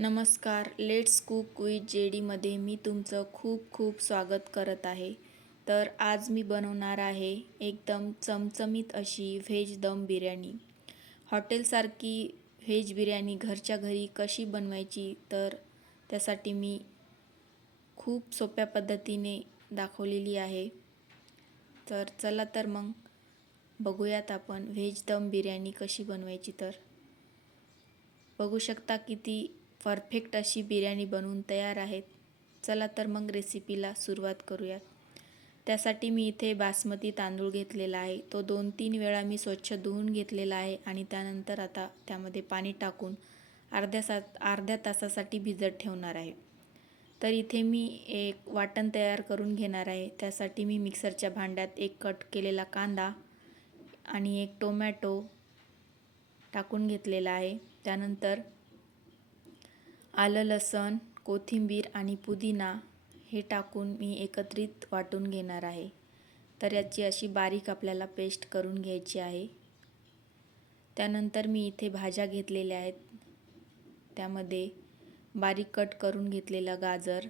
नमस्कार let's cook with J डीमध्ये मी तुमचं खूप खूप स्वागत करत आहे. तर आज मी बनवणार आहे एकदम चमचमीत अशी व्हेज दम बिर्याणी. हॉटेलसारखी व्हेज बिर्याणी घरच्या घरी कशी बनवायची तर त्यासाठी मी खूप सोप्या पद्धतीने दाखवलेली आहे. तर चला तर मग बघूयात आपण व्हेज दम बिर्याणी कशी बनवायची तर. बघू शकता किती परफेक्ट अशी बिर्याणी बनवून तयार आहेत. चला तर मग रेसिपीला सुरुवात करूयात. त्यासाठी मी इथे बासमती तांदूळ घेतलेला आहे. तो दोन तीन वेळा मी स्वच्छ धुवून घेतलेला आहे आणि त्यानंतर आता त्यामध्ये पाणी टाकून अर्ध्या सा अर्ध्या तासासाठी भिजत ठेवणार आहे. तर इथे मी एक वाटण तयार करून घेणार आहे. त्यासाठी मी मिक्सरच्या भांड्यात एक कट केलेला कांदा आणि एक टोमॅटो टाकून घेतलेला आहे. त्यानंतर आलं लसण कोथिंबीर आणि पुदिना हे टाकून मी एकत्रित वाटून घेणार आहे. तर याची अशी बारीक आपल्याला पेस्ट करून घ्यायची आहे. त्यानंतर मी इथे भाज्या घेतलेल्या आहेत. त्यामध्ये बारीक कट करून घेतलेलं गाजर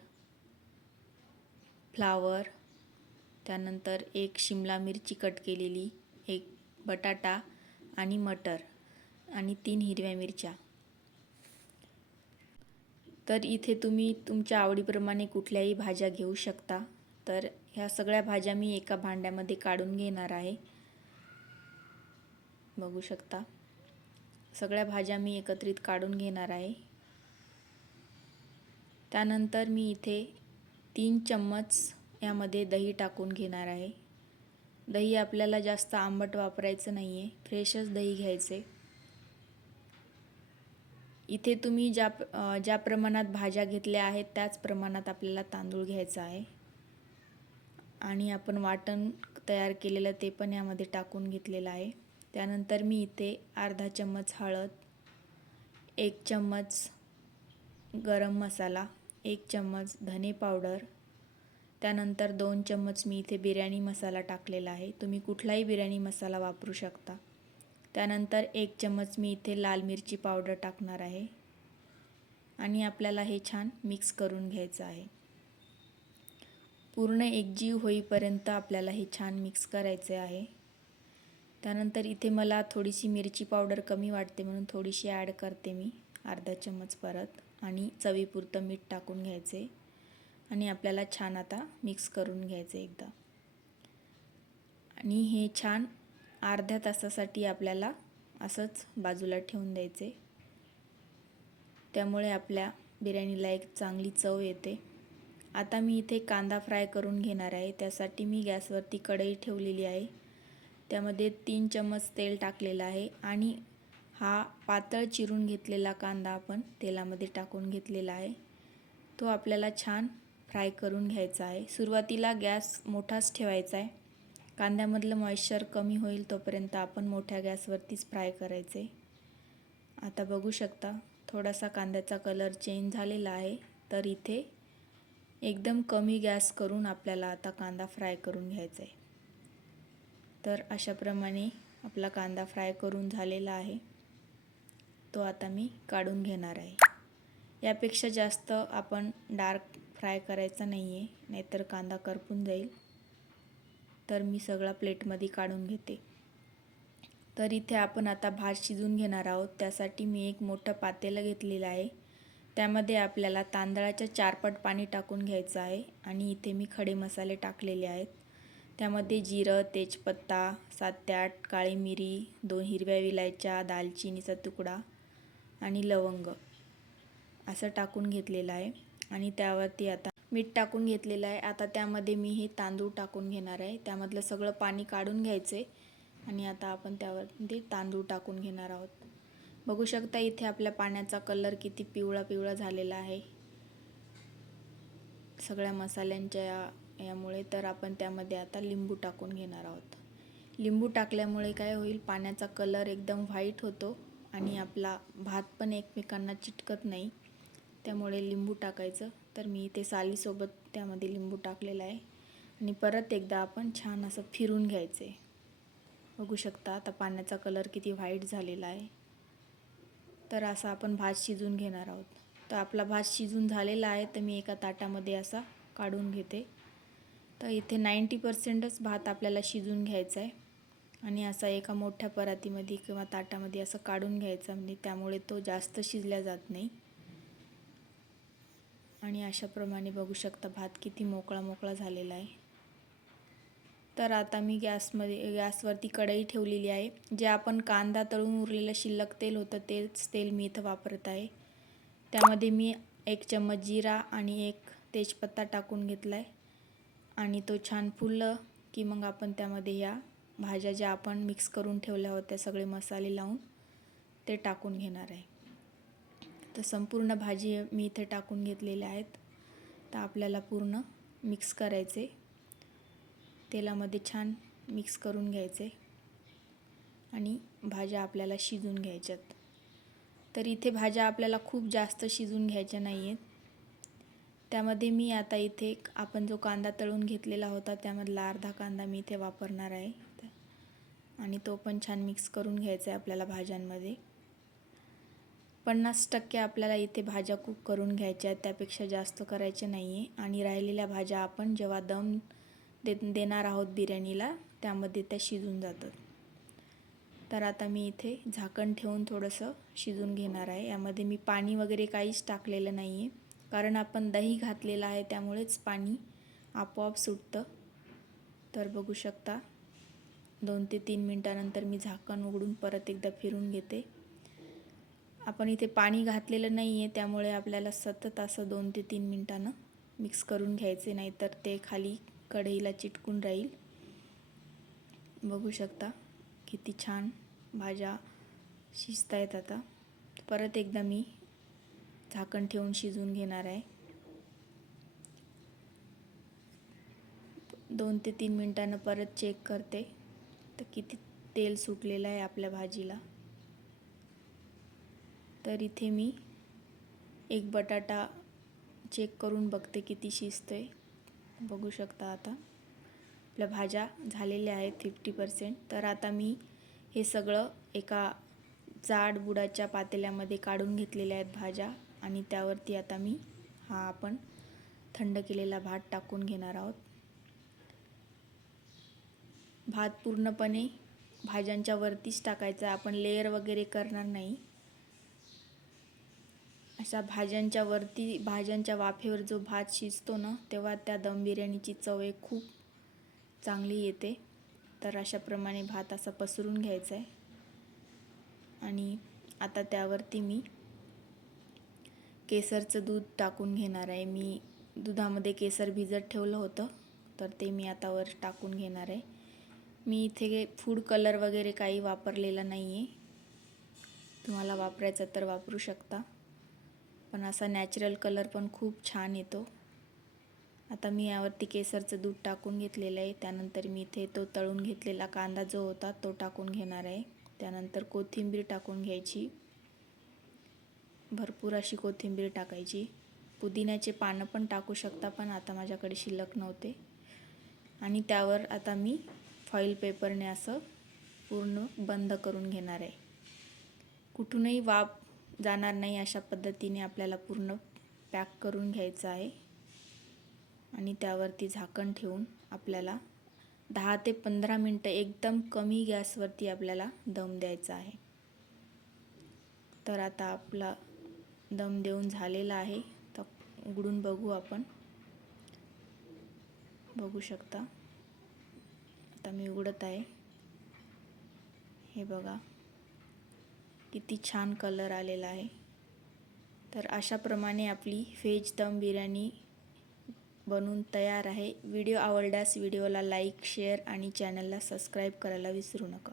फ्लावर त्यानंतर एक शिमला मिरची कट केलेली एक बटाटा आणि मटर आणि तीन हिरव्या मिरच्या. तर इथे तुम्ही तुमच्या आवडीप्रमाणे कुठल्याही भाज्या घेऊ शकता. तर ह्या सगळ्या भाज्या मी एका भांड्यामध्ये काढून घेणार आहे. बघू शकता. सगळ्या भाज्या मी एकत्रित काढून घेणार आहे. त्यानंतर मी इथे तीन चम्मच यामध्ये दही टाकून घेणार आहे. दही आपल्याला जास्त आंबट वापरायचं नाही आहे फ्रेशच दही घ्यायचे. इथे तुम्ही ज्या ज्या प्रमाणात भाज्या घेतल्या आहेत त्याच प्रमाणात आपल्याला तांदूळ घ्यायचा आहे. आणि आपण वाटण तयार केलेलं ते पण यामध्ये टाकून घेतलेलं आहे. त्यानंतर मी इथे अर्धा चम्मच हळद एक चम्मच गरम मसाला एक चम्मच धने पावडर त्यानंतर दोन चम्मच मी इथे बिर्याणी मसाला टाकलेला आहे. तुम्ही कुठलाही बिर्याणी मसाला वापरू शकता. त्यानंतर एक चम्मच मी इथे लाल मिरची पावडर टाकणार आहे. आणि आपल्याला हे छान मिक्स करून घ्यायचं आहे. पूर्ण एकजीव होईपर्यंत आपल्याला हे छान मिक्स करायचे आहे. त्यानंतर इथे मला थोडीशी मिरची पावडर कमी वाटते म्हणून थोडीशी ॲड करते मी. अर्धा चम्मच परत आणि चवीपुरतं मीठ टाकून घ्यायचे. आणि आपल्याला छान आता मिक्स करून घ्यायचे एकदा. आणि हे छान अर्ध्या तासासाठी आपल्याला असंच बाजूला ठेवून द्यायचे. त्यामुळे आपल्या बिर्याणीला एक चांगली चव येते. आता मी इथे कांदा फ्राय करून घेणार आहे. त्यासाठी मी गॅसवरती कढई ठेवलेली आहे. त्यामध्ये तीन चम्मच तेल टाकलेलं आहे आणि हा पातळ चिरून घेतलेला कांदा आपण तेलामध्ये टाकून घेतलेला आहे. तो आपल्याला छान फ्राय करून घ्यायचा आहे. सुरुवातीला गॅस मोठाच ठेवायचा आहे. कांद्यामधलं मॉइश्चर कमी होईल तोपर्यंत आपण मोठ्या गॅसवरतीच फ्राय करायचे. आता बघू शकता थोडासा कांद्याचा कलर चेंज झालेला आहे तर इथे एकदम कमी गॅस करून आपल्याला आता कांदा फ्राय करून घ्यायचा आहे. तर अशाप्रमाणे आपला कांदा फ्राय करून झालेला आहे. तो आता मी काढून घेणार आहे. यापेक्षा जास्त आपण डार्क फ्राय करायचा नाही आहे नाहीतर कांदा करपून जाईल. तर मी सगळा प्लेटमध्ये काढून घेते. तर इथे आपण आता भात शिजून घेणार आहोत. त्यासाठी मी एक मोठं पातेलं घेतलेलं आहे. त्यामध्ये आपल्याला तांदळाच्या चारपट पाणी टाकून घ्यायचं आहे आणि इथे मी खडे मसाले टाकलेले आहेत. त्यामध्ये जिरं तेजपत्ता सात ते आठ काळी मिरी दोन हिरव्या विलायच्या दालचिनीचा तुकडा आणि लवंग असं टाकून घेतलेलं आहे. आणि त्यावरती आता मीठ टाकून घेतलेलं आहे. आता त्यामध्ये मी हे तांदूळ टाकून घेणार आहे. त्यामधलं सगळं पाणी काढून घ्यायचे आणि आता आपण त्यावरती तांदूळ टाकून घेणार आहोत. बघू शकता इथे आपल्या पाण्याचा कलर किती पिवळा पिवळा झालेला आहे. सगळ्या मसाल्यांच्या या यामुळे तर आपण त्यामध्ये आता लिंबू टाकून घेणार आहोत. लिंबू टाकल्यामुळे काय होईल पाण्याचा कलर एकदम व्हाईट होतो आणि आपला भात पण एकमेकांना चिटकत नाही. त्यामुळे लिंबू टाकायचं. तर मी इथे सालीसोबत त्यामध्ये लिंबू टाकलेला आहे. आणि परत एकदा आपण छान असं फिरून घ्यायचं. आहे बघू शकता आता पाण्याचा कलर किती व्हाईट झालेला आहे. तर असा आपण भात शिजून घेणार आहोत. तर आपला भात शिजून झालेला आहे तर मी एका ताटामध्ये असा काढून घेते. तर इथे नाईंटी पर्सेंटच भात आपल्याला शिजून घ्यायचा आहे. आणि असा एका मोठ्या परातीमध्ये किंवा ताटामध्ये असं काढून घ्यायचा म्हणजे त्यामुळे तो जास्त शिजल्या जात नाही. आणि अशाप्रमाणे बघू शकता भात किती मोकळा मोकळा झालेला आहे. तर आता मी गॅसमध्ये गॅसवरती कढई ठेवलेली आहे. जे आपण कांदा तळून उरलेलं शिल्लक तेल होतं तेच तेल मी इथं वापरत आहे. त्यामध्ये मी एक चम्मच जिरा आणि एक तेजपत्ता टाकून घेतला आहे आणि तो छान फुललं की मग आपण त्यामध्ये या भाज्या ज्या आपण मिक्स करून ठेवल्या होत्या सगळे मसाले लावून ते टाकून घेणार आहे. तर संपूर्ण भाजी मी इथे टाकून घेतलेल्या आहेत. तर आपल्याला पूर्ण मिक्स करायचे. तेलामध्ये छान मिक्स करून घ्यायचे. आणि भाज्या आपल्याला शिजून घ्यायच्यात. तर इथे भाज्या आपल्याला खूप जास्त शिजून घ्यायच्या नाही आहेत त्यामध्ये मी आता इथे आपण जो कांदा तळून घेतलेला होता त्यामधला अर्धा कांदा मी इथे वापरणार आहे. आणि तो पण छान मिक्स करून घ्यायचा आहे आपल्याला भाज्यांमध्ये. पन्नास टक्के आपल्याला इथे भाज्या कुक करून घ्यायच्या आहेत. त्यापेक्षा जास्त करायचे नाही आहे आणि राहिलेल्या भाज्या आपण जेव्हा दम दे देणार आहोत बिर्याणीला त्यामध्ये त्या शिजून जातात. तर आता मी इथे झाकण ठेवून थोडंसं शिजून घेणार आहे. यामध्ये मी पाणी वगैरे काहीच टाकलेलं नाही आहे कारण आपण दही घातलेलं आहे त्यामुळेच पाणी आपोआप सुटतं. तर बघू शकता दोन ते तीन मिनटानंतर मी झाकण उघडून परत एकदा फिरून घेते. आपण इथे पाणी घातलेलं नाही आहे त्यामुळे आपल्याला सतत असं दोन ते तीन मिनटानं मिक्स करून घ्यायचे नाही तर ते खाली कढईला चिटकून राहील. बघू शकता किती छान भाज्या शिजत आहेत आता. परत एकदा मी झाकण ठेवून शिजवून घेणार आहे. दोन ते तीन मिनटानं परत चेक करते. तर किती तेल सुटलेलं आहे आपल्या भाजीला. तर इथे मी एक बटाटा चेक करून बघते किती शिजतो आहे बघू शकता आता. आपल्या भाज्या झालेल्या आहेत फिफ्टी पर्सेंट तर आता मी हे सगळं एका जाड बुडाच्या पातेल्यामध्ये काढून घेतलेल्या आहेत भाज्या आणि त्यावरती आता मी हा आपण थंड केलेला भात टाकून घेणार आहोत. भात पूर्णपणे भाज्यांच्या वरतीच टाकायचा आपण लेअर वगैरे करणार नाही. अशा भाज्यांच्या वरती भाज्यांच्या वाफेवर जो भात शिजतो ना तेव्हा त्या दम बिर्याणीची चव एक खूप चांगली येते. तर अशाप्रमाणे भात असा पसरून घ्यायचा आहे आणि आता त्यावरती मी केसरचं दूध टाकून घेणार आहे मी दुधामध्ये केसर भिजत ठेवलं होतं तर ते मी आता वर टाकून घेणार आहे मी इथे फूड कलर वगैरे काही वापरलेला नाही आहे तुम्हाला वापरायचं तर वापरू शकता. पण असा नॅचरल कलर पण खूप छान येतो. आता मी यावरती केसरचं दूध टाकून घेतलेलं आहे. त्यानंतर मी इथे तो तळून घेतलेला कांदा जो होता तो टाकून घेणार आहे. त्यानंतर कोथिंबीर टाकून घ्यायची. भरपूर अशी कोथिंबीर टाकायची. पुदिन्याचे पानं पण टाकू शकता पण आता माझ्याकडे शिल्लक नव्हते. आणि त्यावर आता मी फॉईल पेपरने असं पूर्ण बंद करून घेणार आहे. कुठूनही वाफ जाणार नाही अशा पद्धतीने आपल्याला पूर्ण पॅक करून घ्यायचं आहे. आणि त्यावरती झाकण ठेवून आपल्याला दहा ते पंधरा मिनटं एकदम कमी गॅसवरती आपल्याला दम द्यायचा आहे. तर आता आपला दम देऊन झालेला आहे. तर उघडून बघू आपण. बघू शकता. आता मी उघडत आहे. हे बघा. किती छान कलर आलेला आहे. तर अशाप्रमाणे आपली व्हेज दम बिर्याणी बनून तयार आहे. व्हिडिओ आवडल्यास व्हिडिओला लाईक शेअर आणि चॅनलला सबस्क्राईब करायला विसरू नका.